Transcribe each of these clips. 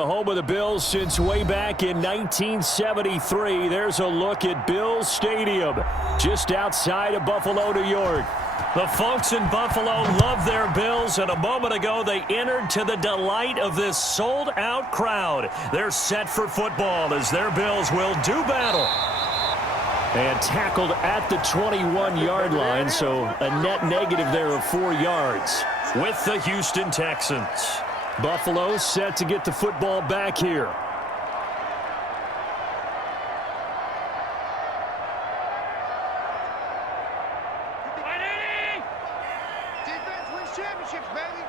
the home of the Bills since way back in 1973. There's a look at Bills Stadium, just outside of Buffalo, New York. The folks in Buffalo love their Bills, and a moment ago they entered to the delight of this sold-out crowd. They're set for football as their Bills will do battle. And tackled at the 21-yard line, so a net negative there of 4 yards with the Houston Texans. Buffalo set to get the football back here. Defense wins championships, baby.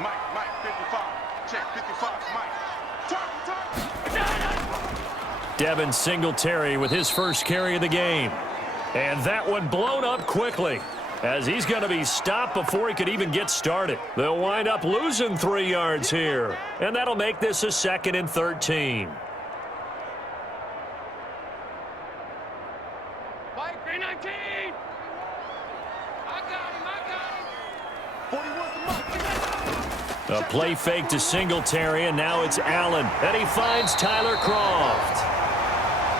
Mike, 55. Check, 55, Mike. Target. Devin Singletary with his first carry of the game. And that one blown up quickly, as he's going to be stopped before he could even get started. They'll wind up losing 3 yards here, and that'll make this a 2nd and 13. Mike, 319. I got him. 41's A play fake to Singletary, and now it's Allen. And he finds Tyler Croft.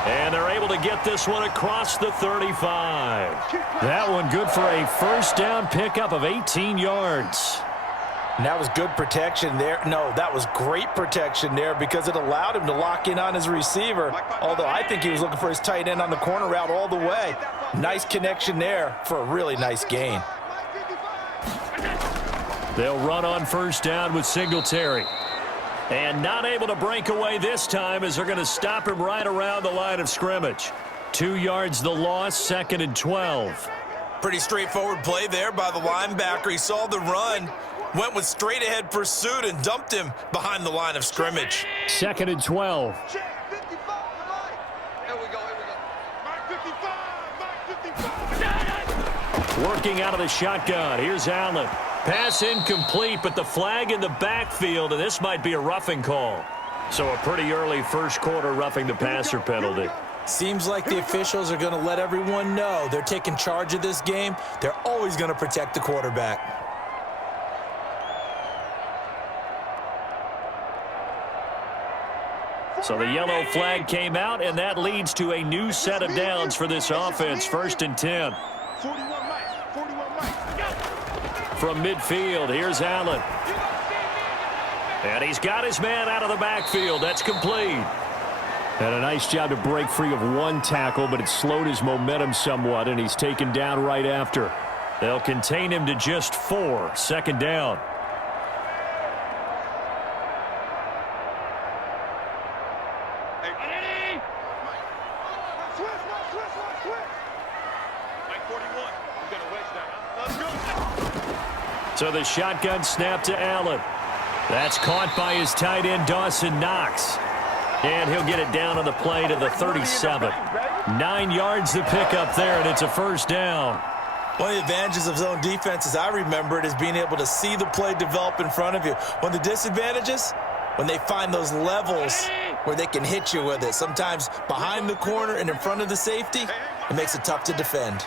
And they're able to get this one across the 35. That one good for a first down pickup of 18 yards. And that was good protection there. No, that was great protection there because it allowed him to lock in on his receiver. Although I think he was looking for his tight end on the corner route all the way. Nice connection there for a really nice gain. They'll run on first down with Singletary. And not able to break away this time as they're going to stop him right around the line of scrimmage. 2 yards the loss, 2nd and 12. Pretty straightforward play there by the linebacker. He saw the run, went with straight-ahead pursuit, and dumped him behind the line of scrimmage. 2nd and 12. Check, 55, Mike. Here we go. Mike, 55. Working out of the shotgun. Here's Allen. Pass incomplete, but the flag in the backfield, and this might be a roughing call. So a pretty early first quarter roughing the passer penalty. Seems like the officials are going to let everyone know they're taking charge of this game. They're always going to protect the quarterback. So the yellow flag came out, and that leads to a new set of downs for this offense. 1st and 10. 41 Mike. From midfield, here's Allen. And he's got his man out of the backfield. That's complete. And a nice job to break free of one tackle, but it slowed his momentum somewhat, and he's taken down right after. They'll contain him to just 4. 2nd down. So the shotgun snap to Allen. That's caught by his tight end, Dawson Knox. And he'll get it down on the play to the 37. 9 yards to pick up there, and it's a first down. One of the advantages of zone defense, as I remember it, is being able to see the play develop in front of you. One of the disadvantages, when they find those levels where they can hit you with it. Sometimes behind the corner and in front of the safety, it makes it tough to defend.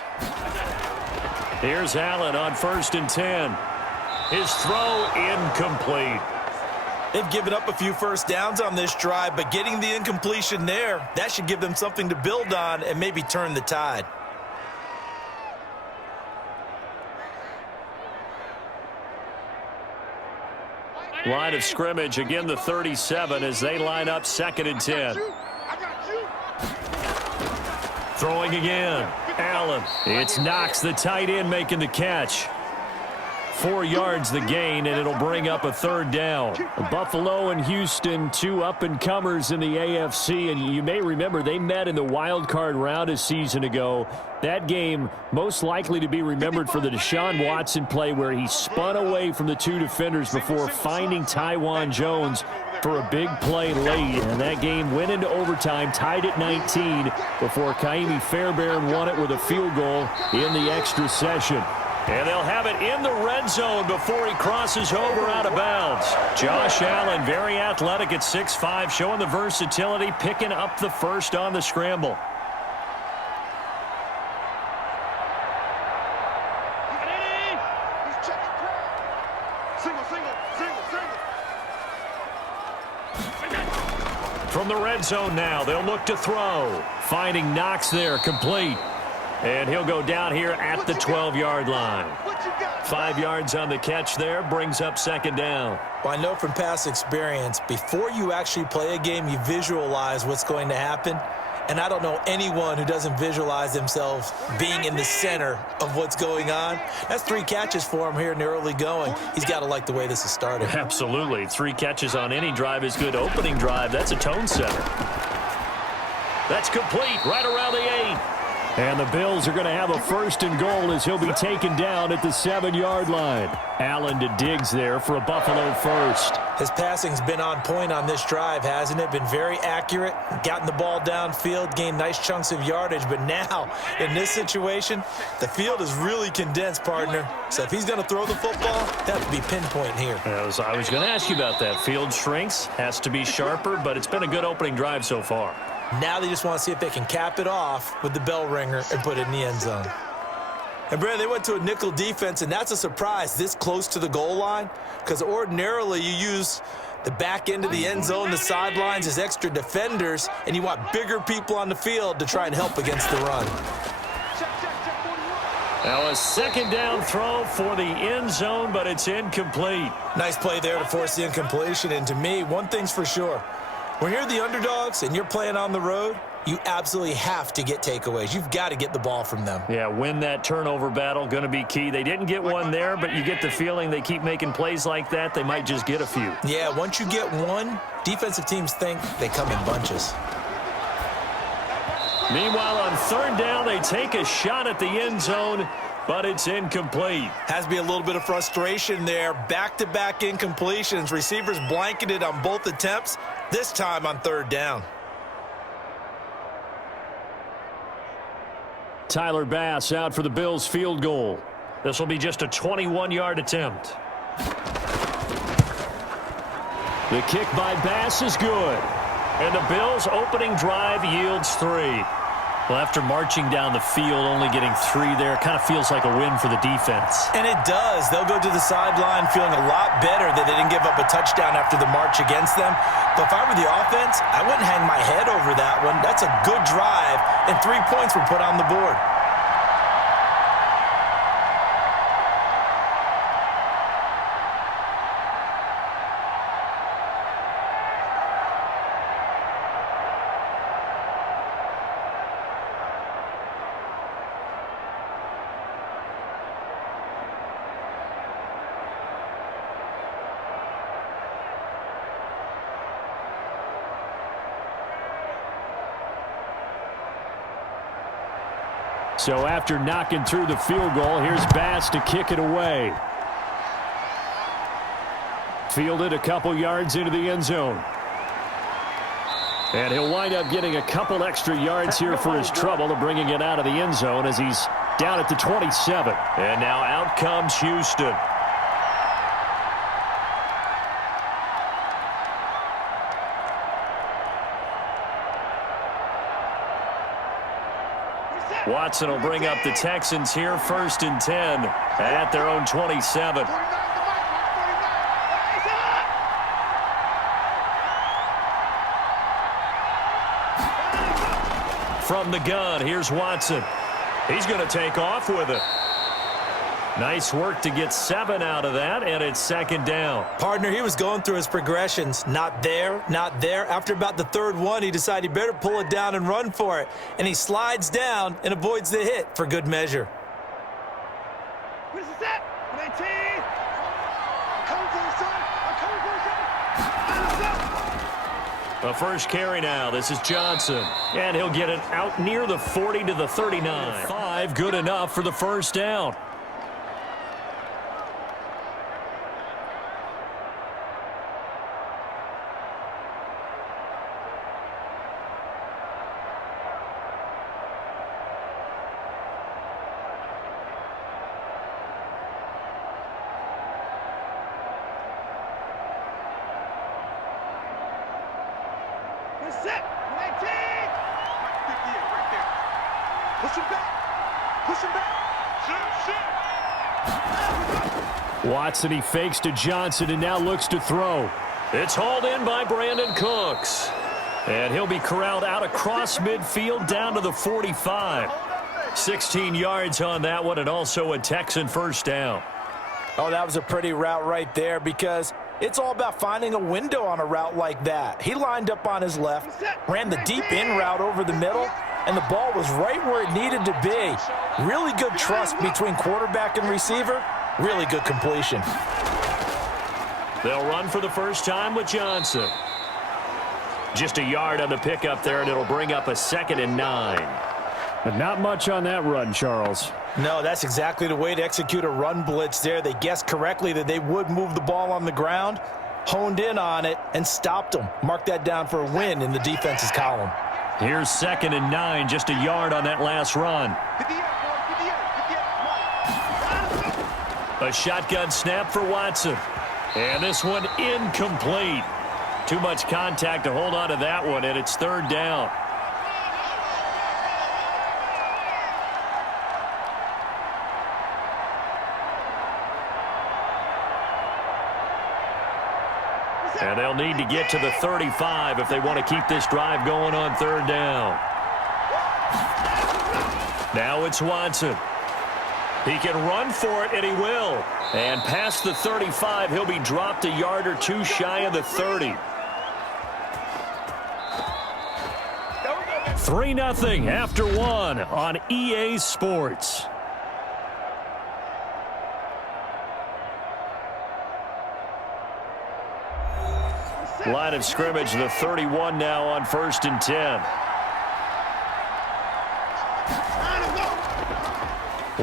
Here's Allen on 1st and 10. His throw incomplete. They've given up a few first downs on this drive, but getting the incompletion there, that should give them something to build on and maybe turn the tide. Line of scrimmage, again the 37 as they line up 2nd and 10. Throwing again. Allen. It's Knox, the tight end, making the catch. 4 yards the gain, and it'll bring up a 3rd down. Buffalo and Houston, 2 up-and-comers in the AFC, and you may remember they met in the wild card round a season ago. That game most likely to be remembered for the Deshaun Watson play where he spun away from the 2 defenders before finding Tywan Jones for a big play late. And that game went into overtime, tied at 19, before Kaimi Fairbairn won it with a field goal in the extra session. And they'll have it in the red zone before he crosses over out of bounds. Josh Allen, very athletic at 6'5", showing the versatility, picking up the first on the scramble. From the red zone now, they'll look to throw. Finding Knox there, complete. And he'll go down here at the 12-yard line. 5 yards on the catch there, brings up second down. Well, I know from past experience, before you actually play a game, you visualize what's going to happen. And I don't know anyone who doesn't visualize themselves being in the center of what's going on. That's 3 catches for him here in the early going. He's got to like the way this is started. Absolutely. 3 catches on any drive is good. Opening drive, that's a tone setter. That's complete right around the 8. And the Bills are going to have a first and goal as he'll be taken down at the 7-yard line. Allen to Diggs there for a Buffalo first. His passing's been on point on this drive, hasn't it? Been very accurate, gotten the ball downfield, gained nice chunks of yardage. But now, in this situation, the field is really condensed, partner. So if he's going to throw the football, that would be pinpoint here. I was going to ask you about that. Field shrinks, has to be sharper, but it's been a good opening drive so far. Now they just want to see if they can cap it off with the bell ringer and put it in the end zone. And, Brandon, they went to a nickel defense, and that's a surprise this close to the goal line, because ordinarily you use the back end of the end zone, the sidelines as extra defenders, and you want bigger people on the field to try and help against the run. Now a second down throw for the end zone, but it's incomplete. Nice play there to force the incompletion, and to me, one thing's for sure. When you're the underdogs and you're playing on the road, you absolutely have to get takeaways. You've got to get the ball from them. Yeah, win that turnover battle, going to be key. They didn't get one there, but you get the feeling they keep making plays like that, they might just get a few. Yeah, once you get one, defensive teams think they come in bunches. Meanwhile, on third down, they take a shot at the end zone, but it's incomplete. Has to be a little bit of frustration there. Back-to-back incompletions. Receivers blanketed on both attempts, this time on third down. Tyler Bass out for the Bills field goal. This will be just a 21-yard attempt. The kick by Bass is good. And the Bills' opening drive yields 3. Well, after marching down the field, only getting 3 there, kind of feels like a win for the defense. And it does. They'll go to the sideline feeling a lot better that they didn't give up a touchdown after the march against them. But if I were the offense, I wouldn't hang my head over that one. That's a good drive, and 3 points were put on the board. So after knocking through the field goal, here's Bass to kick it away. Fielded a couple yards into the end zone. And he'll wind up getting a couple extra yards here for his trouble of bringing it out of the end zone as he's down at the 27. And now out comes Houston. Watson will bring up the Texans here, 1st and 10 at their own 27. From the gun, here's Watson. He's going to take off with it. Nice work to get 7 out of that, and it's 2nd down. Partner, he was going through his progressions. Not there, not there. After about the 3rd one, he decided he better pull it down and run for it. And he slides down and avoids the hit for good measure. What is that? 19. A first carry now. This is Johnson. And he'll get it out near the 40 to the 39. 5, good enough for the first down. Set. 19. Right there. Push him back. Push him back. Shoot. Watson, he fakes to Johnson and now looks to throw. It's hauled in by Brandon Cooks. And he'll be corralled out across midfield down to the 45. 16 yards on that one, and also a Texan first down. Oh, that was a pretty route right there, because it's all about finding a window on a route like that. He lined up on his left, ran the deep in route over the middle, and the ball was right where it needed to be. Really good trust between quarterback and receiver. Really good completion. They'll run for the first time with Johnson. Just a yard on the pickup there, and it'll bring up a 2nd and 9. But not much on that run, Charles. No, that's exactly the way to execute a run blitz there. They guessed correctly that they would move the ball on the ground, honed in on it, and stopped them. Mark that down for a win in the defense's column. Here's 2nd and 9, just a yard on that last run. A shotgun snap for Watson. And this one incomplete. Too much contact to hold on to that one, and it's 3rd down. And they'll need to get to the 35 if they want to keep this drive going on 3rd down. Now it's Watson. He can run for it, and he will. And past the 35, he'll be dropped a yard or two shy of the 30. 3-0 after 1 on EA Sports. Line of scrimmage, the 31 now on 1st and 10.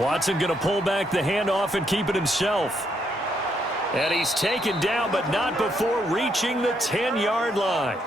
Watson going to pull back the handoff and keep it himself. And he's taken down, but not before reaching the 10-yard line.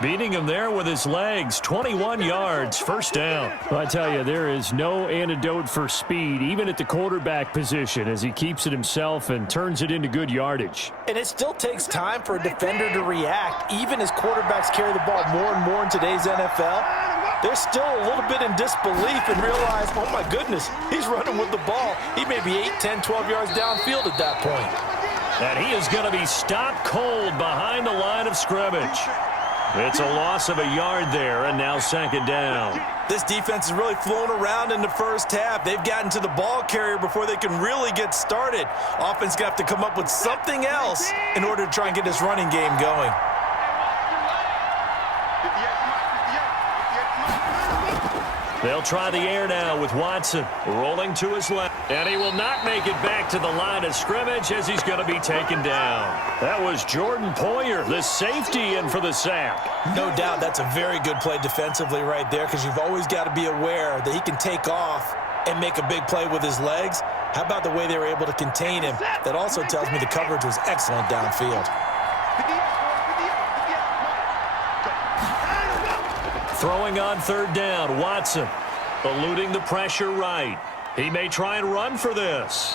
Beating him there with his legs, 21 yards, first down. Well, I tell you, there is no antidote for speed, even at the quarterback position, as he keeps it himself and turns it into good yardage. And it still takes time for a defender to react, even as quarterbacks carry the ball more and more in today's NFL. They're still a little bit in disbelief and realize, oh my goodness, he's running with the ball. He may be 8, 10, 12 yards downfield at that point. And he is going to be stopped cold behind the line of scrimmage. It's a loss of a yard there, and now 2nd down. This defense is really flown around in the first half. They've gotten to the ball carrier before they can really get started. Offense going to have to come up with something else in order to try and get this running game going. They'll try the air now with Watson rolling to his left. And he will not make it back to the line of scrimmage as he's going to be taken down. That was Jordan Poyer, the safety, in for the sack. No doubt that's a very good play defensively right there, because you've always got to be aware that he can take off and make a big play with his legs. How about the way they were able to contain him? That also tells me the coverage was excellent downfield. Throwing on 3rd down, Watson eluding the pressure right. He may try and run for this.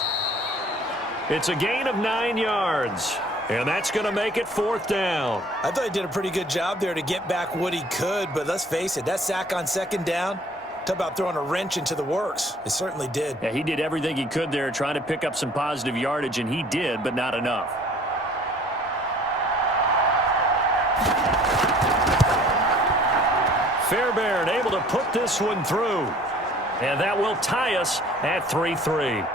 It's a gain of 9 yards, and that's going to make it 4th down. I thought he did a pretty good job there to get back what he could, but let's face it, that sack on 2nd down, talk about throwing a wrench into the works. It certainly did. Yeah, he did everything he could there trying to pick up some positive yardage, and he did, but not enough. Fairbairn able to put this one through. And that will tie us at 3-3.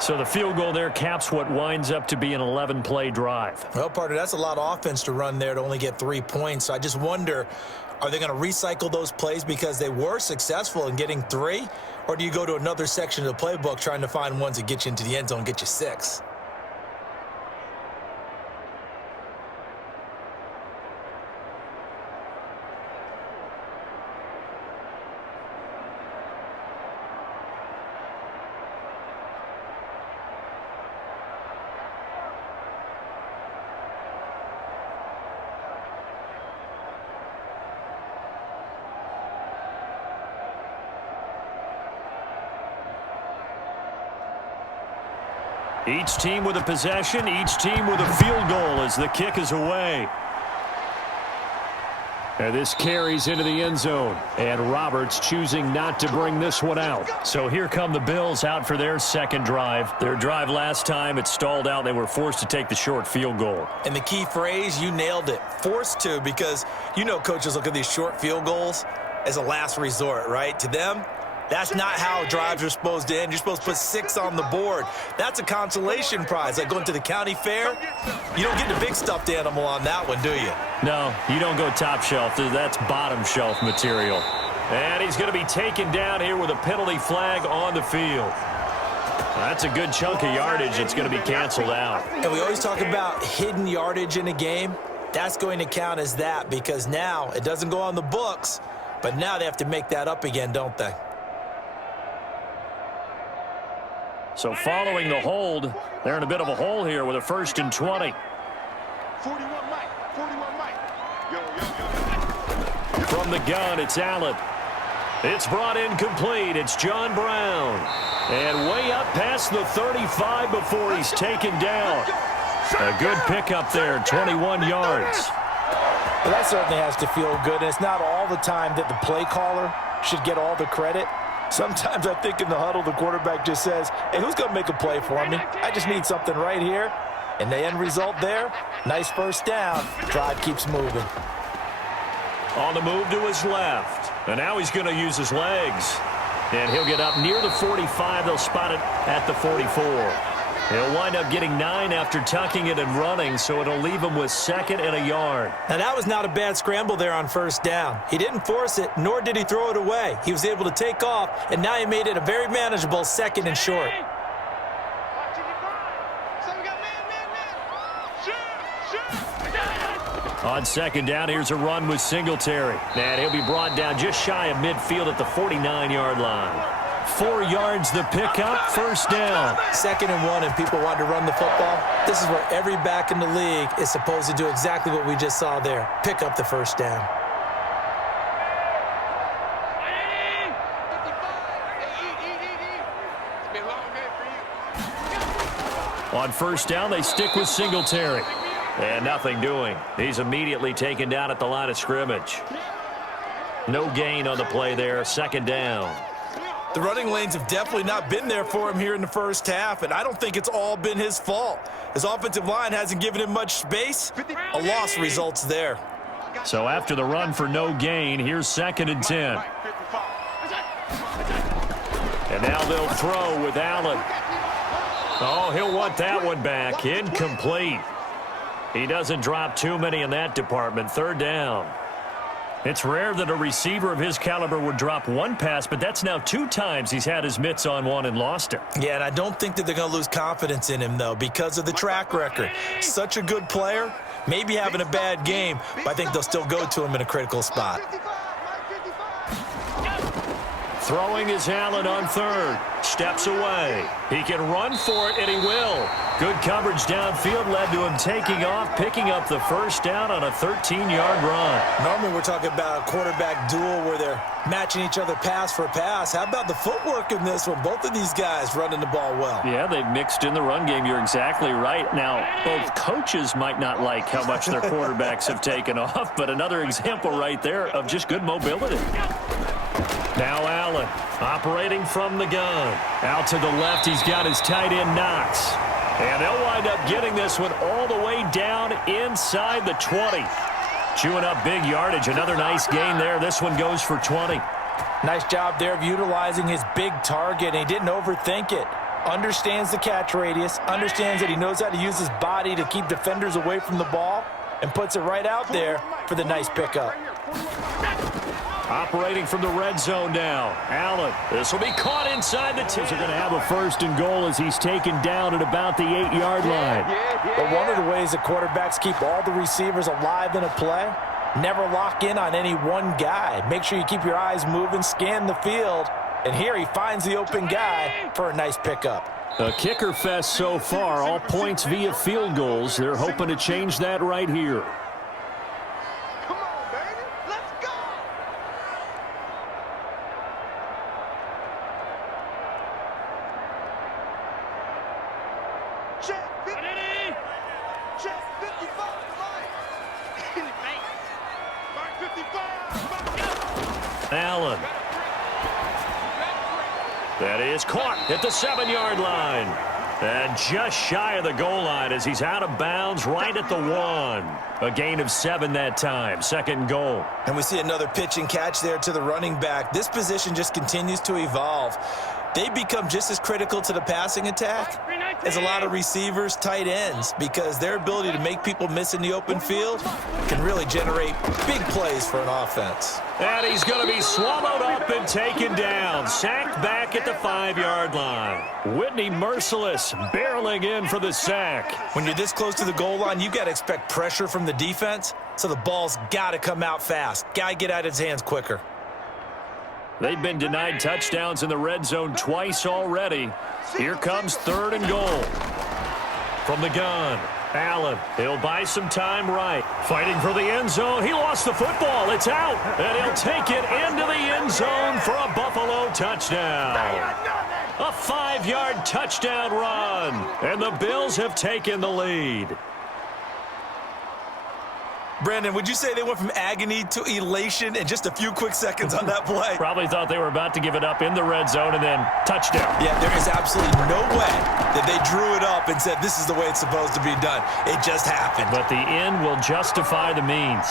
So the field goal there caps what winds up to be an 11-play drive. Well, partner, that's a lot of offense to run there to only get 3 points. So I just wonder, are they going to recycle those plays because they were successful in getting 3? Or do you go to another section of the playbook trying to find ones that get you into the end zone and get you 6? Each team with a possession, each team with a field goal as the kick is away. And this carries into the end zone. And Roberts choosing not to bring this one out. So here come the Bills out for their second drive. Their drive last time, it stalled out. They were forced to take the short field goal. And the key phrase, you nailed it, forced to, because you know coaches look at these short field goals as a last resort, right? To them, that's not how drives are supposed to end. You're supposed to put 6 on the board. That's a consolation prize. Like going to the county fair, you don't get the big stuffed animal on that one, do you? No, you don't go top shelf. That's bottom shelf material. And he's going to be taken down here with a penalty flag on the field. That's a good chunk of yardage that's going to be canceled out. And we always talk about hidden yardage in a game. That's going to count as that, because now it doesn't go on the books, but now they have to make that up again, don't they? So following the hold, they're in a bit of a hole here with a 1st and 20. 41 Mike. 41 Mike. From the gun, it's Allen. It's brought in complete. It's John Brown. And way up past the 35 before he's taken down. A good pickup there, 21 yards. Well, that certainly has to feel good. And it's not all the time that the play caller should get all the credit. Sometimes I think in the huddle, the quarterback just says, hey, who's going to make a play for me? I just need something right here. And the end result there, nice first down. Drive keeps moving. On the move to his left. And now he's going to use his legs. And he'll get up near the 45. They'll spot it at the 44. He'll wind up getting 9 after tucking it and running, so it'll leave him with 2nd and a yard. Now, that was not a bad scramble there on first down. He didn't force it, nor did he throw it away. He was able to take off, and now he made it a very manageable 2nd and short. On 2nd down, here's a run with Singletary. And he'll be brought down just shy of midfield at the 49-yard line. 4 yards the pickup, 1st down. 2nd and 1, and people want to run the football. This is where every back in the league is supposed to do exactly what we just saw there. Pick up the 1st down. On 1st down, they stick with Singletary. And nothing doing. He's immediately taken down at the line of scrimmage. No gain on the play there, 2nd down. The running lanes have definitely not been there for him here in the first half, and I don't think it's all been his fault. His offensive line hasn't given him much space. A loss results there. So after the run for no gain, here's 2nd and 10. And now they'll throw with Allen. Oh, he'll want that one back. Incomplete. He doesn't drop too many in that department. 3rd down. It's rare that a receiver of his caliber would drop one pass, but that's now 2 times he's had his mitts on one and lost it. Yeah, and I don't think that they're going to lose confidence in him, though, because of the track record. Such a good player, maybe having a bad game, but I think they'll still go to him in a critical spot. Throwing is Allen on 3rd. Steps away. He can run for it, and he will. Good coverage downfield led to him taking off, picking up the 1st down on a 13-yard run. Normally we're talking about a quarterback duel where they're matching each other pass for pass. How about the footwork in this one? Both of these guys running the ball well. Yeah, they've mixed in the run game. You're exactly right. Now, both coaches might not like how much their quarterbacks have taken off, but another example right there of just good mobility. Now Allen operating from the gun. Out to the left, he's got his tight end Knox. And they'll wind up getting this one all the way down inside the 20. Chewing up big yardage. Another nice gain there. This one goes for 20. Nice job there of utilizing his big target, and he didn't overthink it. Understands the catch radius, understands that he knows how to use his body to keep defenders away from the ball, and puts it right out there for the nice pickup. Operating from the red zone now. Allen. This will be caught inside the 10. They're going to have a 1st and goal as he's taken down at about the 8-yard line. But one of the ways that quarterbacks keep all the receivers alive in a play, never lock in on any one guy. Make sure you keep your eyes moving, scan the field, and here he finds the open guy for a nice pickup. A kicker fest so far, all points via field goals. They're hoping to change that right here. Come on, baby. Let's go. Check 50. Check 55. Mark 55. Allen. That is caught at the 7-yard line. And just shy of the goal line as he's out of bounds right at the 1. A gain of 7 that time. 2nd goal. And we see another pitch and catch there to the running back. This position just continues to evolve. They become just as critical to the passing attack as a lot of receivers, tight ends, because their ability to make people miss in the open field can really generate big plays for an offense. And he's going to be swallowed up and taken down. Sacked back at the 5-yard line. Whitney Merciless barreling in for the sack. When you're this close to the goal line, you've got to expect pressure from the defense, so the ball's got to come out fast. Got to get out of his hands quicker. They've been denied touchdowns in the red zone twice already. Here comes 3rd and goal. From the gun, Allen. He'll buy some time right. Fighting for the end zone. He lost the football. It's out. And he'll take it into the end zone for a Buffalo touchdown. A 5-yard touchdown run. And the Bills have taken the lead. Brandon, would you say they went from agony to elation in just a few quick seconds on that play? Probably thought they were about to give it up in the red zone and then touchdown. Yeah, there is absolutely no way that they drew it up and said this is the way it's supposed to be done. It just happened. But the end will justify the means.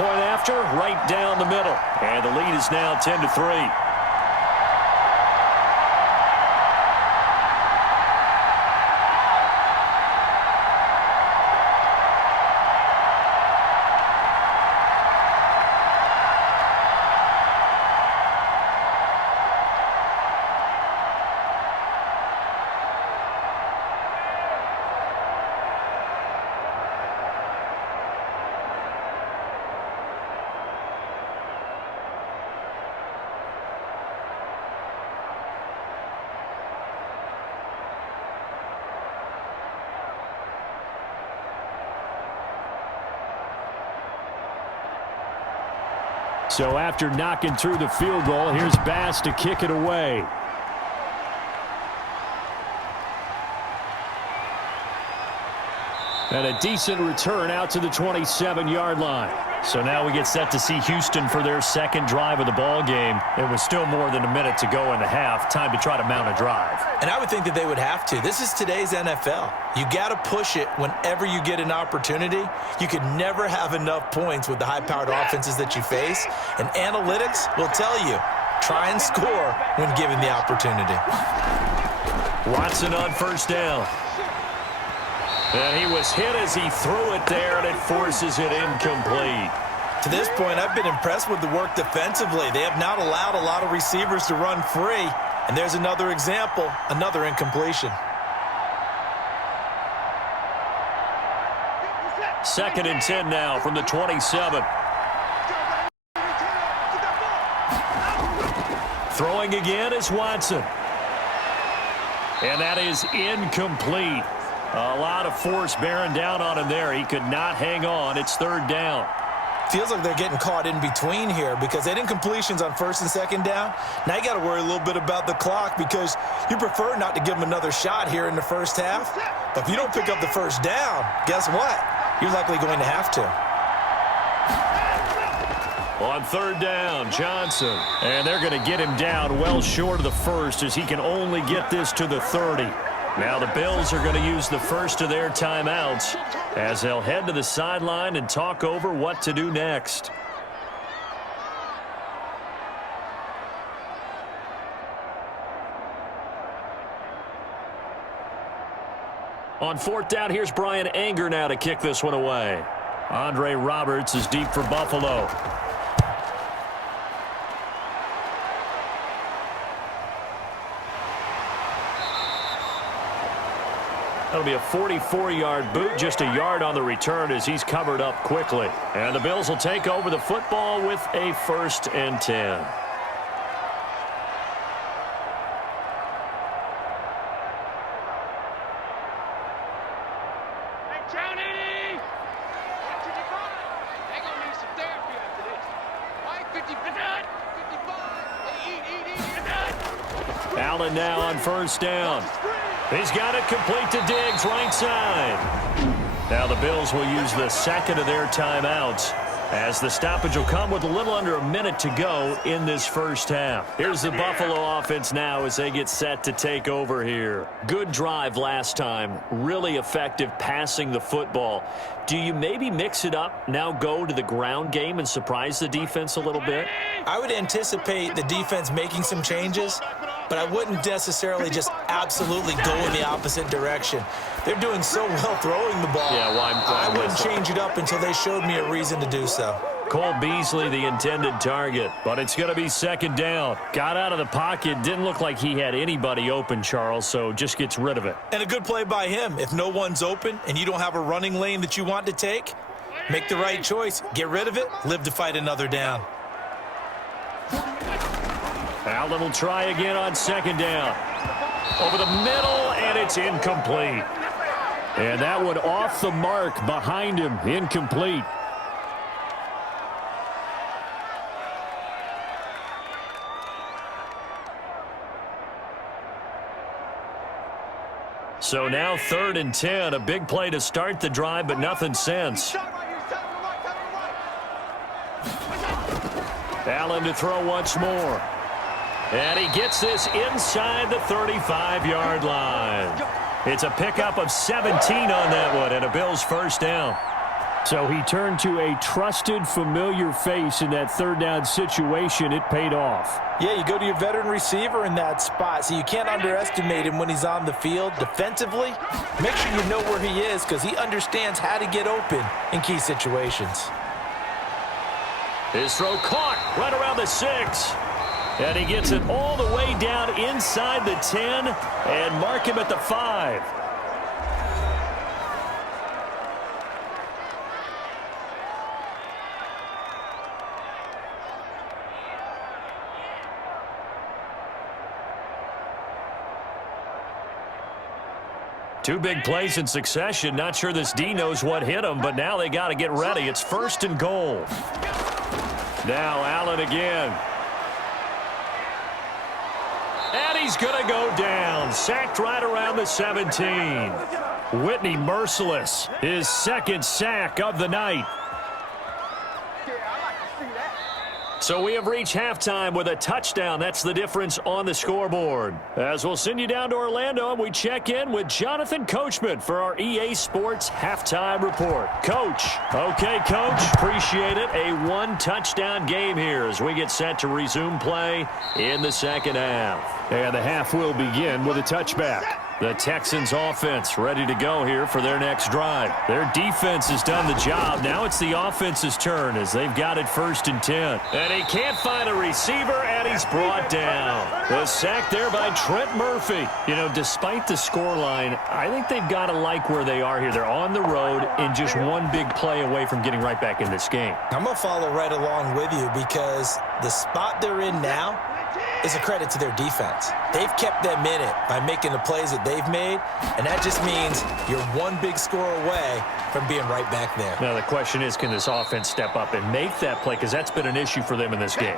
Point after, right down the middle. And the lead is now 10-3. So after knocking through the field goal, here's Bass to kick it away. And a decent return out to the 27-yard line. So now we get set to see Houston for their 2nd drive of the ball game. It was still more than a minute to go in the half. Time to try to mount a drive. And I would think that they would have to. This is today's NFL. You got to push it whenever you get an opportunity. You could never have enough points with the high-powered offenses that you face. And analytics will tell you, try and score when given the opportunity. Watson on 1st down. And he was hit as he threw it there, and it forces it incomplete. To this point, I've been impressed with the work defensively. They have not allowed a lot of receivers to run free. And there's another example, another incompletion. 2nd and 10 now from the 27. Throwing again is Watson. And that is incomplete. A lot of force bearing down on him there. He could not hang on. It's 3rd down. Feels like they're getting caught in between here because they had incompletions on 1st and 2nd down. Now you got to worry a little bit about the clock because you prefer not to give them another shot here in the first half. But if you don't pick up the 1st down, guess what? You're likely going to have to. On 3rd down, Johnson. And they're going to get him down well short of the 1st as he can only get this to the 30. Now the Bills are going to use the first of their timeouts as they'll head to the sideline and talk over what to do next. On 4th down, here's Brian Anger now to kick this one away. Andre Roberts is deep for Buffalo. That'll be a 44-yard boot, just a yard on the return as he's covered up quickly. And the Bills will take over the football with a 1st and 10. Allen now on 1st down. He's got it complete to Diggs, right side. Now the Bills will use the 2nd of their timeouts as the stoppage will come with a little under a minute to go in this first half. Here's the Buffalo offense now as they get set to take over here. Good drive last time. Really effective passing the football. Do you maybe mix it up, now go to the ground game and surprise the defense a little bit? I would anticipate the defense making some changes, but I wouldn't necessarily just absolutely go in the opposite direction. They're doing so well throwing the ball. Yeah, well, I wouldn't change it up until they showed me a reason to do so. Cole Beasley, the intended target, but it's going to be second down. Got out of the pocket, didn't look like he had anybody open, Charles, so just gets rid of it. And a good play by him. If no one's open and you don't have a running lane that you want to take, make the right choice. Get rid of it, live to fight another down. Allen will try again on second down. Over the middle, and it's incomplete. And that one off the mark behind him, incomplete. So now 3rd and 10, a big play to start the drive, but nothing since. Allen to throw once more. And he gets this inside the 35-yard line. It's a pickup of 17 on that one, and a Bills first down. So he turned to a trusted, familiar face in that 3rd down situation. It paid off. Yeah, you go to your veteran receiver in that spot, so you can't underestimate him when he's on the field. Defensively, make sure you know where he is because he understands how to get open in key situations. His throw caught right around the 6. And he gets it all the way down inside the 10 and mark him at the 5. Two big plays in succession. Not sure this D knows what hit him, but now they got to get ready. It's 1st and goal. Now Allen again. And he's going to go down. Sacked right around the 17. Whitney merciless. His 2nd sack of the night. So we have reached halftime with a touchdown. That's the difference on the scoreboard. As we'll send you down to Orlando, and we check in with Jonathan Coachman for our EA Sports Halftime Report. Coach. Okay, Coach. Appreciate it. A 1-touchdown game here as we get set to resume play in the second half. And the half will begin with a touchback. The Texans offense ready to go here for their next drive. Their defense has done the job. Now it's the offense's turn as they've got it 1st and 10. And he can't find a receiver, and he's brought down. The sack there by Trent Murphy. You know, despite the scoreline, I think they've got to like where they are here. They're on the road and just one big play away from getting right back in this game. I'm going to follow right along with you because the spot they're in now is a credit to their defense. They've kept them in it by making the plays that they've made, and that just means you're one big score away from being right back there. Now the question is, can this offense step up and make that play? Because that's been an issue for them in this game.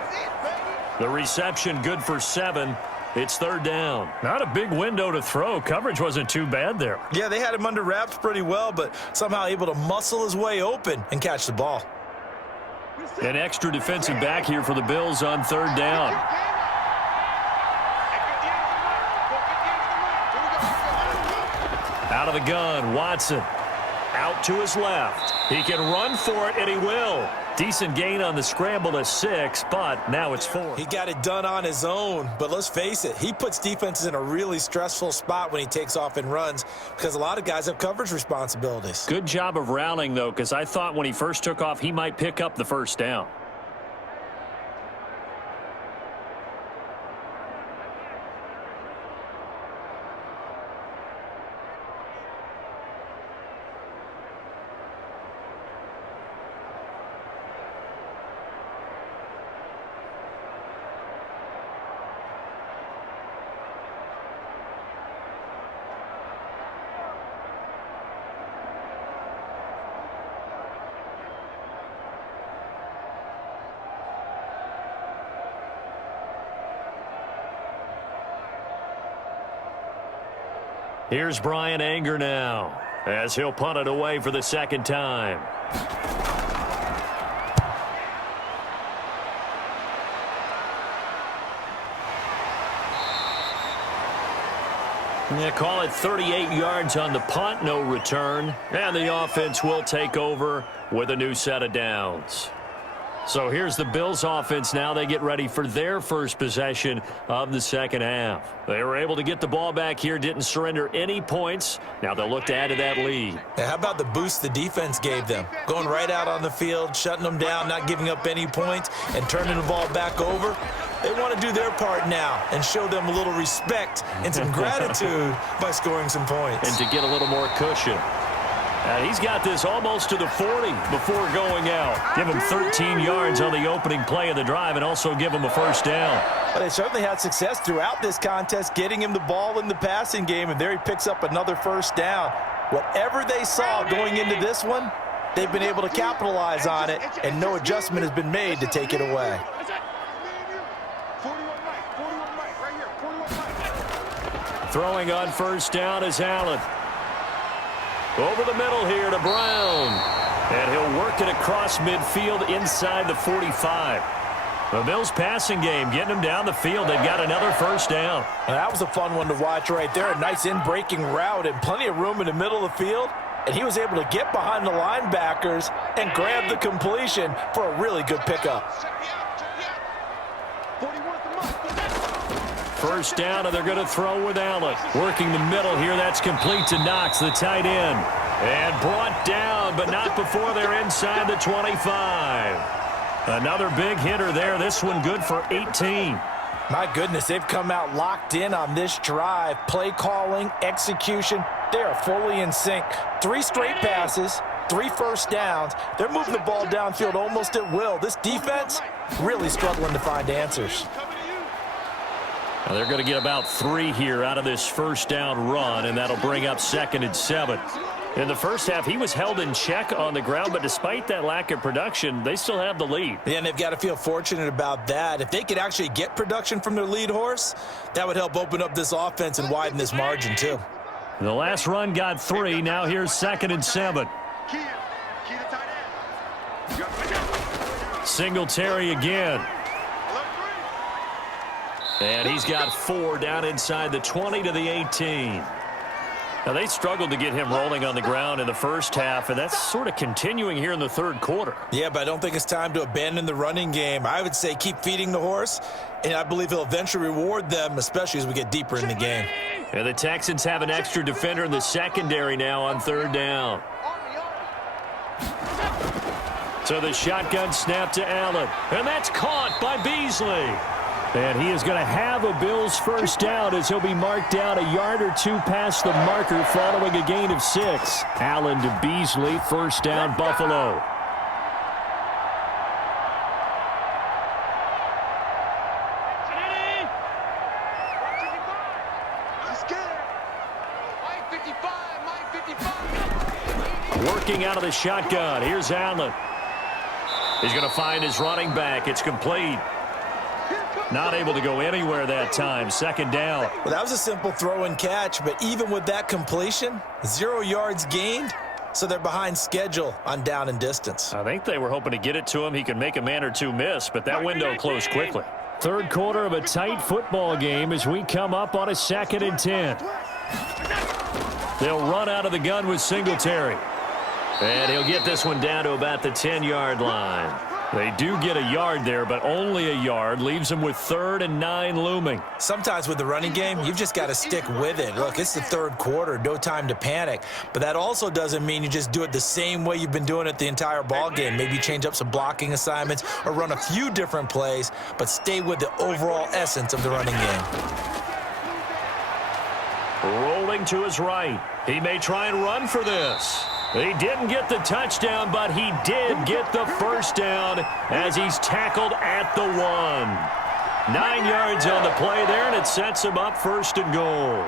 The reception good for 7. It's 3rd down. Not a big window to throw. Coverage wasn't too bad there. Yeah, they had him under wraps pretty well, but somehow able to muscle his way open and catch the ball. An extra defensive back here for the Bills on 3rd down. Out of the gun, Watson. Out to his left. He can run for it, and he will. Decent gain on the scramble to 6, but now it's 4. He got it done on his own, but let's face it, he puts defenses in a really stressful spot when he takes off and runs because a lot of guys have coverage responsibilities. Good job of rallying, though, because I thought when he first took off, he might pick up the 1st down. Here's Brian Anger now as he'll punt it away for the 2nd time. Yeah, call it 38 yards on the punt, no return. And the offense will take over with a new set of downs. So here's the Bills offense now. They get ready for their first possession of the second half. They were able to get the ball back here, didn't surrender any points. Now they'll look to add to that lead. Now, how about the boost the defense gave them? Going right out on the field, shutting them down, not giving up any points, and turning the ball back over. They want to do their part now and show them a little respect and some gratitude by scoring some points. And to get a little more cushion. He's got this almost to the 40 before going out. Give him 13 yards on the opening play of the drive and also give him a first down. Well, they certainly had success throughout this contest, getting him the ball in the passing game, and there he picks up another first down. Whatever they saw going into this one, they've been able to capitalize on it, and no adjustment has been made to take it away. Throwing on first down is Allen. Over the middle here to Brown. And he'll work it across midfield inside the 45. The Bills passing game getting them down the field. They've got another first down. And that was a fun one to watch right there. A nice in-breaking route and plenty of room in the middle of the field. And he was able to get behind the linebackers and grab the completion for a really good pickup. First down, and they're going to throw with Allen. Working the middle here. That's complete to Knox, the tight end. And brought down, but not before they're inside the 25. Another big hitter there. This one good for 18. My goodness, they've come out locked in on this drive. Play calling, execution, they are fully in sync. 3 straight passes, 3 first downs. They're moving the ball downfield almost at will. This defense really struggling to find answers. Now they're going to get about 3 here out of this first down run, and that'll bring up 2nd and 7. In the first half, he was held in check on the ground, but despite that lack of production, they still have the lead. Yeah, and they've got to feel fortunate about that. If they could actually get production from their lead horse, that would help open up this offense and widen this margin too. The last run got 3. Now here's 2nd and 7. Singletary again. And he's got 4 down inside the 20 to the 18. Now, they struggled to get him rolling on the ground in the first half, and that's sort of continuing here in the third quarter. Yeah, but I don't think it's time to abandon the running game. I would say keep feeding the horse, and I believe he'll eventually reward them, especially as we get deeper in the game. And the Texans have an extra defender in the secondary now on 3rd down. So the shotgun snap to Allen, and that's caught by Beasley. And he is going to have a Bills first down as he'll be marked down a yard or 2 past the marker following a gain of 6. Allen to Beasley, first down, Buffalo. Working out of the shotgun. Here's Allen. He's going to find his running back. It's complete. Not able to go anywhere that time. 2nd down. Well, that was a simple throw and catch, but even with that completion, 0 yards gained, so they're behind schedule on down and distance. I think they were hoping to get it to him. He could make a man or 2 miss, but that window closed quickly. Third quarter of a tight football game as we come up on a 2nd and 10. They'll run out of the gun with Singletary. And he'll get this one down to about the 10-yard line. They do get a yard there, but only a yard. Leaves them with 3rd and 9 looming. Sometimes with the running game, you've just got to stick with it. Look, it's the third quarter, no time to panic. But that also doesn't mean you just do it the same way you've been doing it the entire ball game. Maybe change up some blocking assignments or run a few different plays, but stay with the overall essence of the running game. Rolling to his right. He may try and run for this. He didn't get the touchdown, but he did get the first down as he's tackled at the 1. 9 yards on the play there, and it sets him up 1st and goal.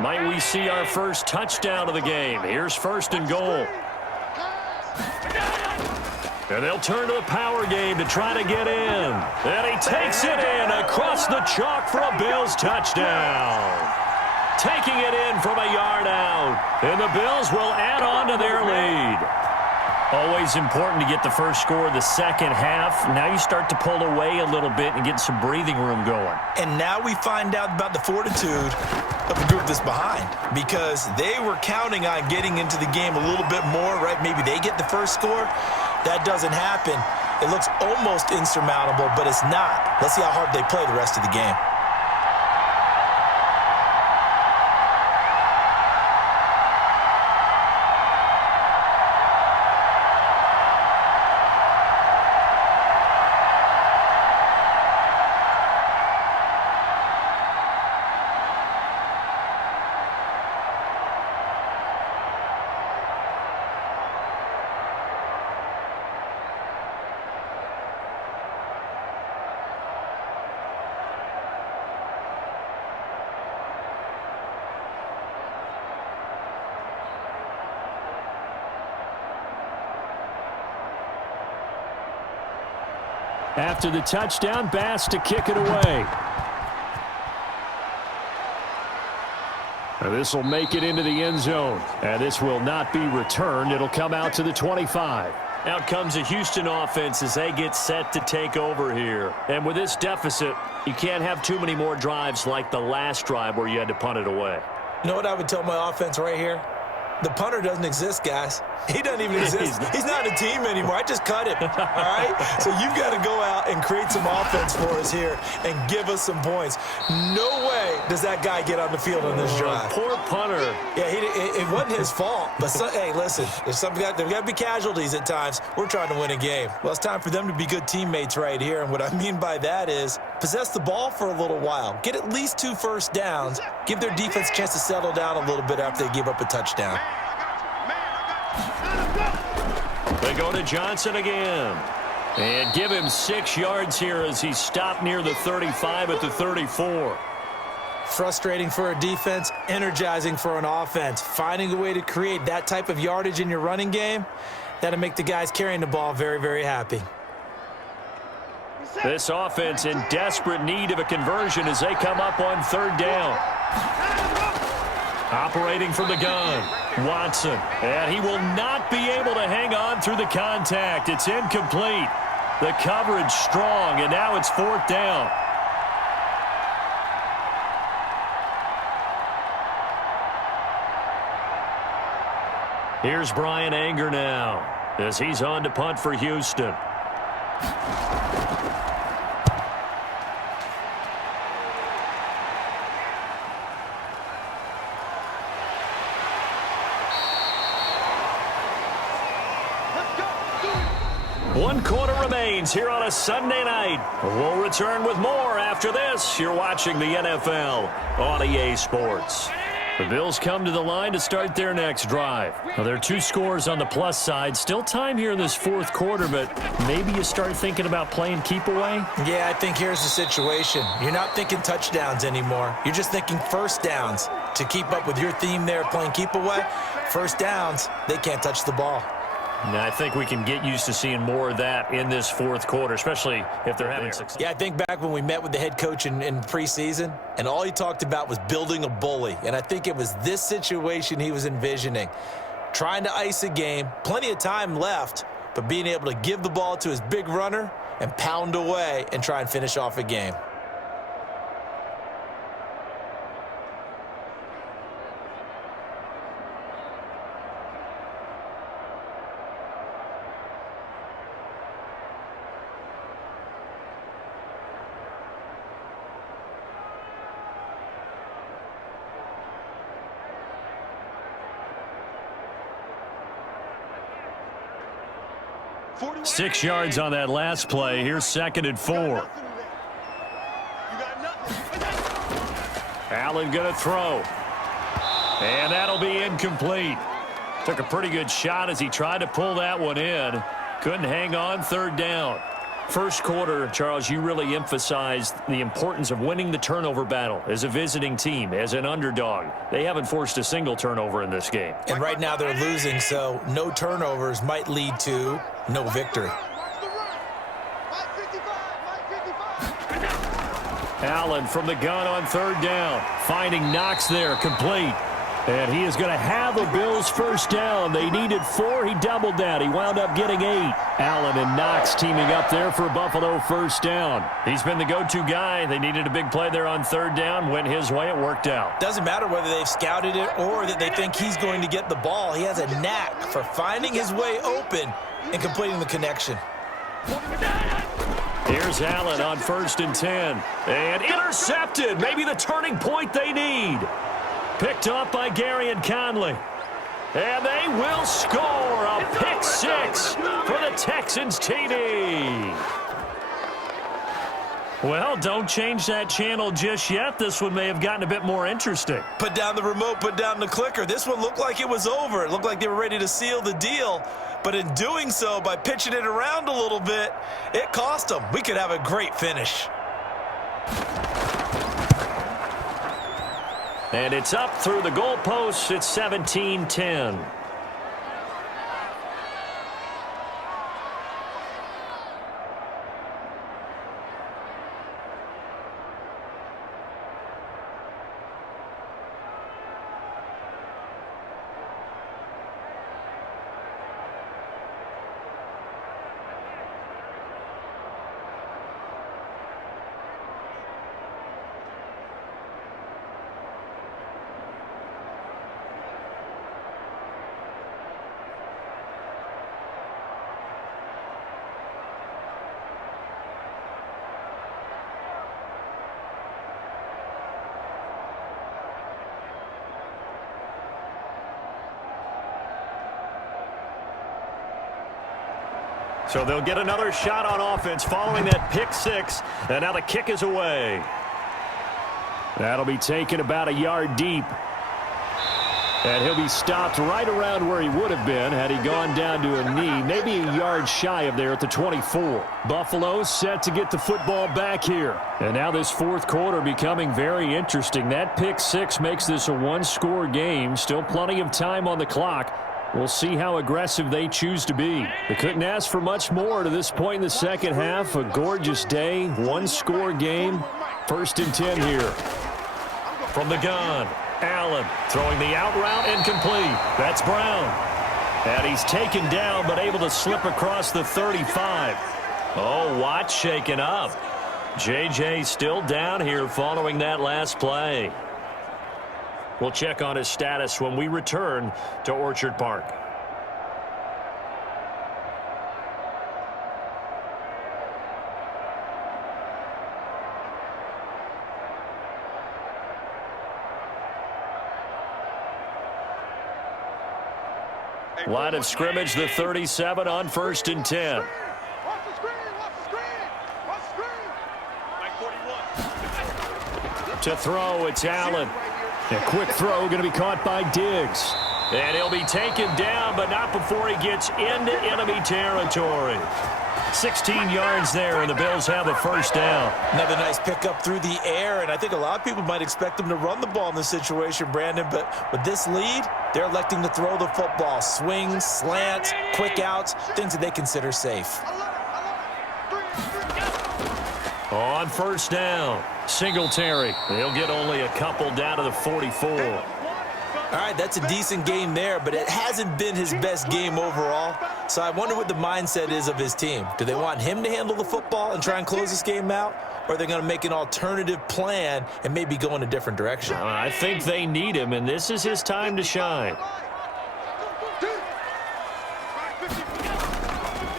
Might we see our first touchdown of the game? Here's 1st and goal. And they'll turn to the power game to try to get in. And he takes it in across the chalk for a Bills touchdown. Taking it in from a yard out. And the Bills will add on to their lead. Always important to get the first score of the second half. Now you start to pull away a little bit and get some breathing room going. And now we find out about the fortitude of the group that's behind, because they were counting on getting into the game a little bit more, right? Maybe they get the first score. That doesn't happen. It looks almost insurmountable, but it's not. Let's see how hard they play the rest of the game. After the touchdown, Bass to kick it away. This will make it into the end zone. And this will not be returned. It'll come out to the 25. Out comes a Houston offense as they get set to take over here. And with this deficit, you can't have too many more drives like the last drive where you had to punt it away. You know what I would tell my offense right here? The punter doesn't exist, guys. He doesn't even exist. He's not a team anymore. I just cut him, all right? So you've got to go out and create some offense for us here and give us some points. No way does that guy get on the field on this drive. Poor punter. Yeah, it wasn't his fault. But, hey, listen, there's got to be casualties at times. We're trying to win a game. Well, it's time for them to be good teammates right here. And what I mean by that is possess the ball for a little while. Get at least 2 first downs. Give their defense a chance to settle down a little bit after they give up a touchdown. They go to Johnson again. And give him 6 yards here as he stopped near the 35 at the 34. Frustrating for a defense, energizing for an offense. Finding a way to create that type of yardage in your running game, that'll make the guys carrying the ball very, very happy. This offense in desperate need of a conversion as they come up on 3rd down. Operating from the gun, Watson. And he will not be able to hang on through the contact. It's incomplete. The coverage strong, and now it's 4th down. Here's Brian Anger now as he's on to punt for Houston. One quarter remains here on a Sunday night. We'll return with more after this. You're watching the NFL on EA Sports. The Bills come to the line to start their next drive. Now, there are 2 scores on the plus side. Still time here in this 4th quarter, but maybe you start thinking about playing keep away? Yeah, I think here's the situation. You're not thinking touchdowns anymore. You're just thinking first downs. To keep up with your theme there, playing keep away, first downs, they can't touch the ball. Now, I think we can get used to seeing more of that in this 4th quarter, especially if they're having success. Yeah, I think back when we met with the head coach in preseason, and all he talked about was building a bully. And I think it was this situation he was envisioning. Trying to ice a game, plenty of time left, but being able to give the ball to his big runner and pound away and try and finish off a game. Six yards on that last play. Here's 2nd and 4. Allen going to throw. And that'll be incomplete. Took a pretty good shot as he tried to pull that one in. Couldn't hang on, 3rd down. First quarter, Charles, you really emphasized the importance of winning the turnover battle as a visiting team, as an underdog. They haven't forced a single turnover in this game. And right now they're losing, so no turnovers might lead to no victory. Allen from the gun on 3rd down. Finding Knox there, complete. And he is going to have a Bills first down. They needed 4. He doubled that. He wound up getting 8. Allen and Knox teaming up there for Buffalo first down. He's been the go-to guy. They needed a big play there on third down. Went his way. It worked out. Doesn't matter whether they've scouted it or that they think he's going to get the ball. He has a knack for finding his way open and completing the connection. Here's Allen on 1st and 10. And intercepted. Maybe the turning point they need. Picked off by Gary and Conley. And they will score a pick 6 for the Texans TD. Well, don't change that channel just yet. This one may have gotten a bit more interesting. Put down the remote, put down the clicker. This one looked like it was over. It looked like they were ready to seal the deal. But in doing so, by pitching it around a little bit, it cost them. We could have a great finish. And it's up through the goalposts. It's 17-10. So they'll get another shot on offense following that pick 6. And now the kick is away. That'll be taken about a yard deep. And he'll be stopped right around where he would have been had he gone down to a knee, maybe a yard shy of there at the 24. Buffalo set to get the football back here. And now this fourth quarter becoming very interesting. That pick 6 makes this a one-score game. Still plenty of time on the clock. We'll see how aggressive they choose to be. They couldn't ask for much more to this point in the second half. A gorgeous day, one-score game. 1st and 10 here. From the gun, Allen throwing the out route incomplete. That's Brown. And he's taken down but able to slip across the 35. Oh, Watt shaken up. J.J. still down here following that last play. We'll check on his status when we return to Orchard Park. Line of scrimmage, the 37 on 1st and 10. Watch the screen, watch the screen, watch the screen. To throw, it's Allen. A quick throw going to be caught by Diggs. And he'll be taken down, but not before he gets into enemy territory. 16 yards there, and the Bills have a first down. Another nice pickup through the air, and I think a lot of people might expect them to run the ball in this situation, Brandon, but with this lead, they're electing to throw the football. Swings, slants, quick outs, things that they consider safe. On first down, Singletary. They'll get only a couple down to the 44. All right, that's a decent game there, but it hasn't been his best game overall. So I wonder what the mindset is of his team. Do they want him to handle the football and try and close this game out? Or are they going to make an alternative plan and maybe go in a different direction? I think they need him, and this is his time to shine.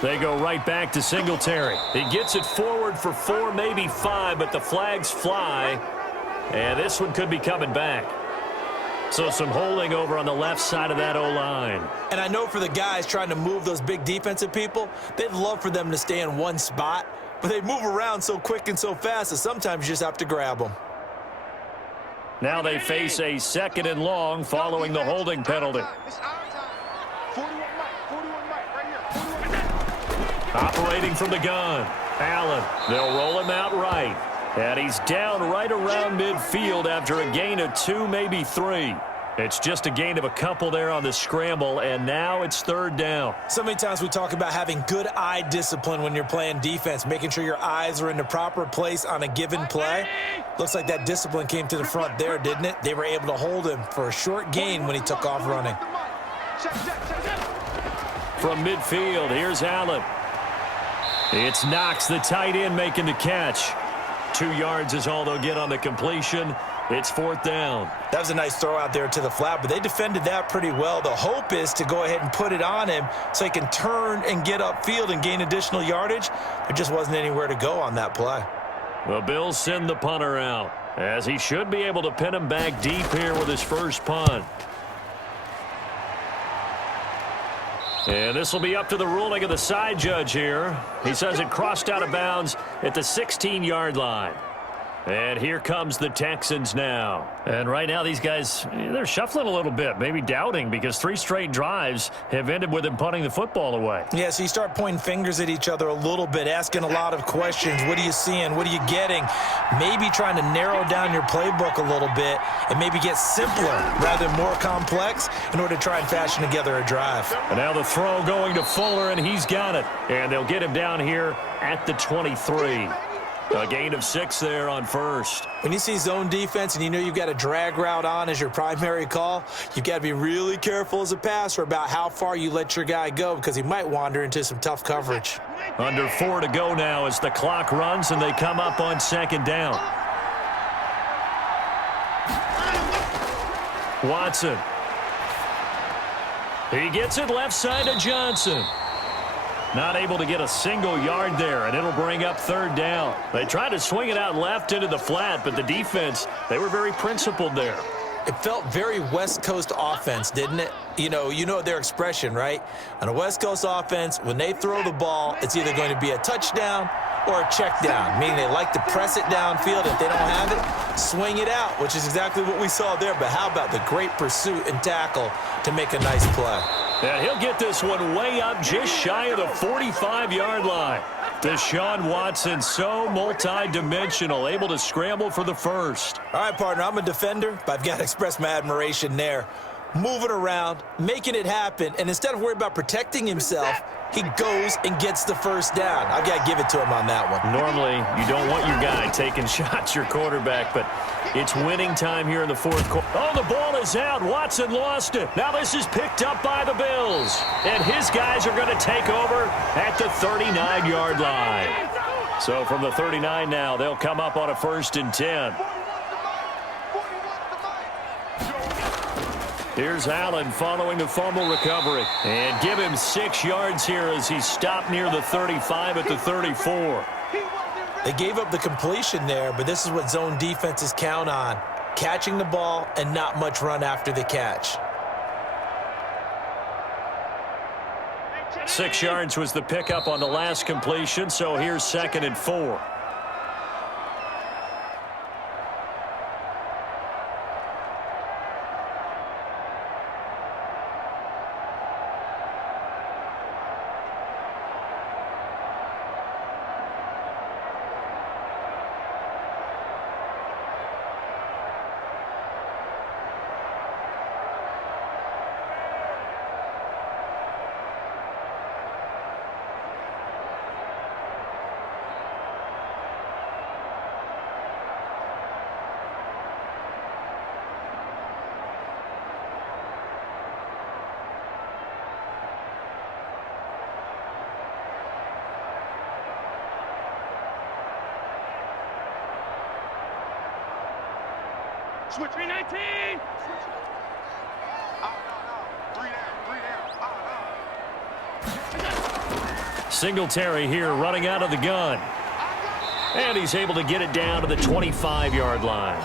They go right back to Singletary. He gets it forward for 4, maybe 5, but the flags fly. And this one could be coming back. So some holding over on the left side of that O-line. And I know for the guys trying to move those big defensive people, they'd love for them to stay in one spot, but they move around so quick and so fast that sometimes you just have to grab them. Now they face a 2nd and long following the holding penalty. Operating from the gun, Allen. They'll roll him out right. And he's down right around midfield after a gain of 2, maybe 3. It's just a gain of a couple there on the scramble, and now it's third down. So many times we talk about having good eye discipline when you're playing defense, making sure your eyes are in the proper place on a given play. Looks like that discipline came to the front there, didn't it? They were able to hold him for a short gain when he took off running. From midfield, here's Allen. It's Knox, the tight end, making the catch. 2 yards is all they'll get on the completion. It's fourth down. That was a nice throw out there to the flat, but they defended that pretty well. The hope is to go ahead and put it on him so he can turn and get upfield and gain additional yardage. There just wasn't anywhere to go on that play. The Bills send the punter out, as he should be able to pin him back deep here with his first punt. And this will be up to the ruling of the side judge here. He says it crossed out of bounds at the 16-yard line. And here comes the Texans now. And right now these guys, they're shuffling a little bit, maybe doubting, because 3 straight drives have ended with them punting the football away. Yeah, so you start pointing fingers at each other a little bit, asking a lot of questions. What are you seeing? What are you getting? Maybe trying to narrow down your playbook a little bit and maybe get simpler rather than more complex in order to try and fashion together a drive. And now the throw going to Fuller, and he's got it. And they'll get him down here at the 23. A gain of 6 there on first. When you see zone defense and you know you've got a drag route on as your primary call, you've got to be really careful as a passer about how far you let your guy go, because he might wander into some tough coverage. Under 4 to go now as the clock runs and they come up on second down. Watson. He gets it left side to Johnson. Not able to get a single yard there, and it'll bring up third down. They tried to swing it out left into the flat, but the defense, they were very principled there. It felt very West Coast offense, didn't it? You know their expression, right? On a West Coast offense, when they throw the ball, it's either going to be a touchdown or a check down, meaning they like to press it downfield. If they don't have it, swing it out, which is exactly what we saw there. But how about the great pursuit and tackle to make a nice play? And he'll get this one way up just shy of the 45-yard line. Deshaun Watson, so multi-dimensional, able to scramble for the first. All right, partner, I'm a defender, but I've got to express my admiration there. Moving around, making it happen, and instead of worrying about protecting himself, he goes and gets the first down. I've got to give it to him on that one. Normally, you don't want your guy taking shots, your quarterback, but it's winning time here in the fourth quarter. Oh, the ball is out. Watson lost it. Now this is picked up by the Bills, and his guys are going to take over at the 39-yard line. So from the 39 now, they'll come up on a 1st and 10. Here's Allen following the fumble recovery. And give him 6 yards here as he stopped near the 35 at the 34. They gave up the completion there, but this is what zone defenses count on. Catching the ball and not much run after the catch. 6 yards was the pickup on the last completion, so here's 2nd and 4. Switch 319. Singletary here running out of the gun. And he's able to get it down to the 25-yard line.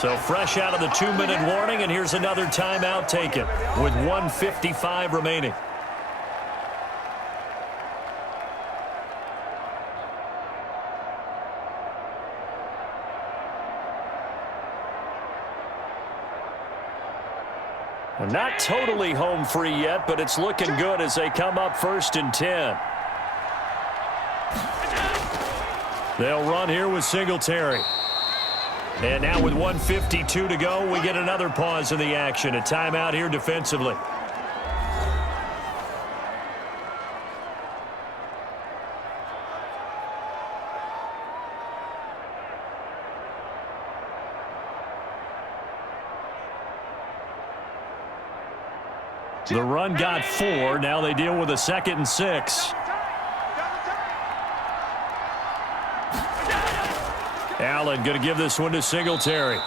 So fresh out of the 2-minute warning, and here's another timeout taken with 1:55 remaining. Not totally home free yet, but it's looking good as they come up 1st and 10. They'll run here with Singletary. And now with 1:52 to go, we get another pause in the action. A timeout here defensively. The run got 4. Now they deal with a 2nd and 6. Allen going to give this one to Singletary.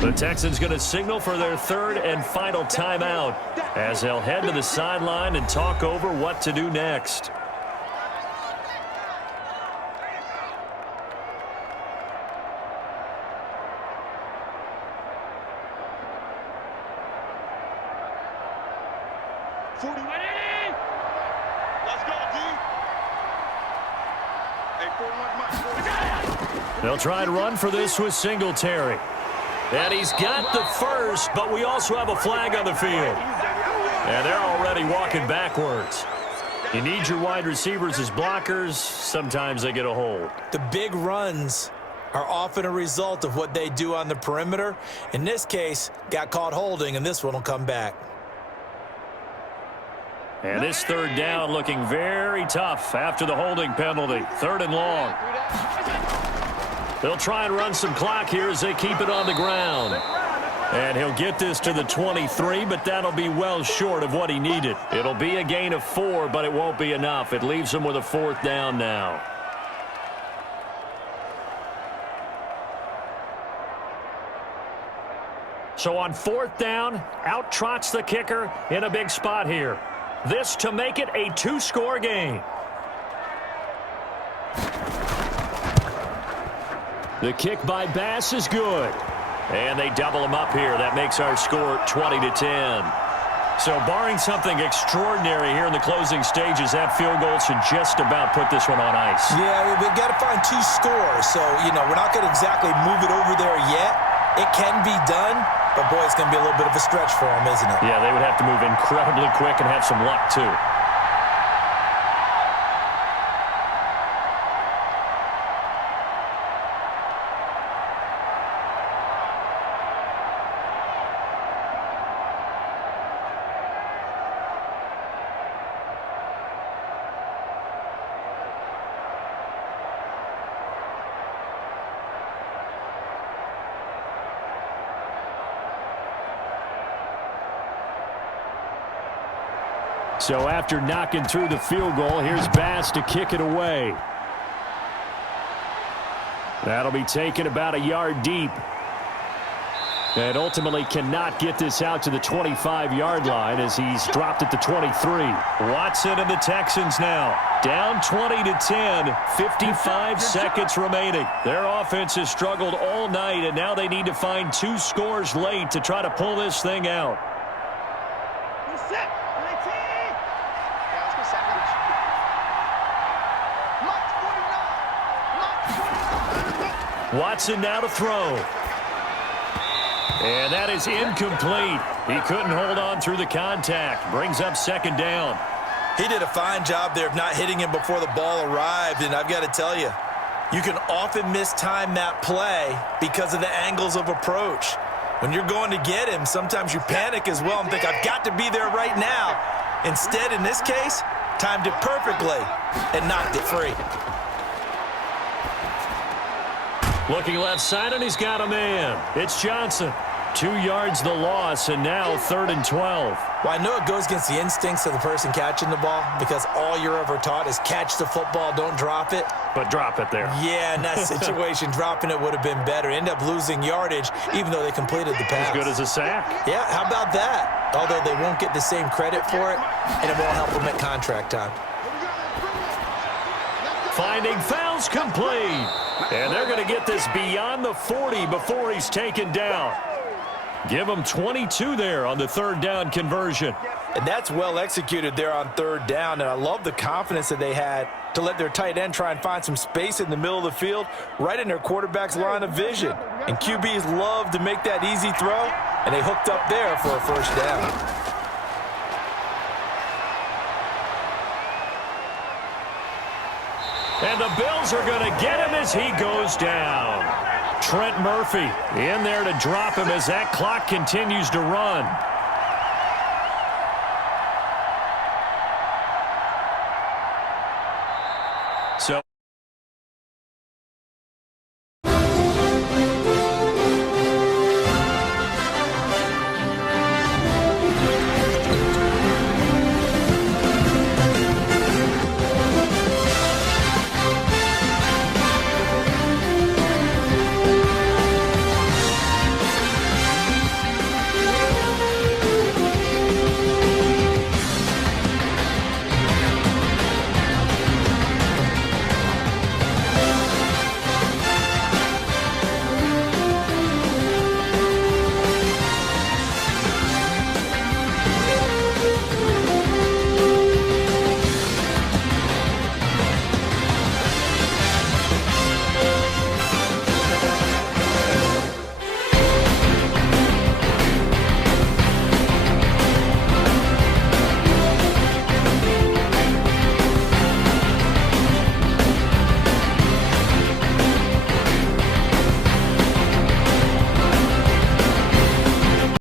The Texans going to signal for their 3rd and final timeout as they'll head to the sideline and talk over what to do next. They'll try and run for this with Singletary. And he's got the first, but we also have a flag on the field. And they're already walking backwards. You need your wide receivers as blockers. Sometimes they get a hold. The big runs are often a result of what they do on the perimeter. In this case, got caught holding, and this one will come back. And this 3rd down looking very tough after the holding penalty. 3rd and long. They'll try and run some clock here as they keep it on the ground. And he'll get this to the 23, but that'll be well short of what he needed. It'll be a gain of 4, but it won't be enough. It leaves him with a 4th down now. So on 4th down, out trots the kicker in a big spot here. This to make it a 2-score game. The kick by Bass is good. And they double him up here. That makes our score 20-10. So barring something extraordinary here in the closing stages, that field goal should just about put this one on ice. Yeah, we've got to find 2 scores. So, we're not going to exactly move it over there yet. It can be done, but, boy, it's going to be a little bit of a stretch for them, isn't it? Yeah, they would have to move incredibly quick and have some luck, too. So after knocking through the field goal, here's Bass to kick it away. That'll be taken about a yard deep. And ultimately cannot get this out to the 25-yard line as he's dropped it to 23. Watson and the Texans now down 20-10, 55 seconds remaining. Their offense has struggled all night, and now they need to find 2 scores late to try to pull this thing out. Watson now to throw. And that is incomplete. He couldn't hold on through the contact. Brings up 2nd down. He did a fine job there of not hitting him before the ball arrived, and I've got to tell you, you can often mistime that play because of the angles of approach. When you're going to get him, sometimes you panic as well and think, I've got to be there right now. Instead, in this case, timed it perfectly and knocked it free. Looking left side, and he's got a man. It's Johnson. 2 yards the loss, and now 3rd and 12. Well, I know it goes against the instincts of the person catching the ball because all you're ever taught is catch the football, don't drop it. But drop it there. Yeah, in that situation, dropping it would have been better. End up losing yardage, even though they completed the pass. As good as a sack. Yeah, how about that? Although they won't get the same credit for it, and it won't help them at contract time. Finding fouls complete. And they're going to get this beyond the 40 before he's taken down. Give him 22 there on the 3rd down conversion. And that's well executed there on 3rd down. And I love the confidence that they had to let their tight end try and find some space in the middle of the field, right in their quarterback's line of vision. And QBs love to make that easy throw, and they hooked up there for a 1st down. And the Bills are going to get him as he goes down. Trent Murphy in there to drop him as that clock continues to run.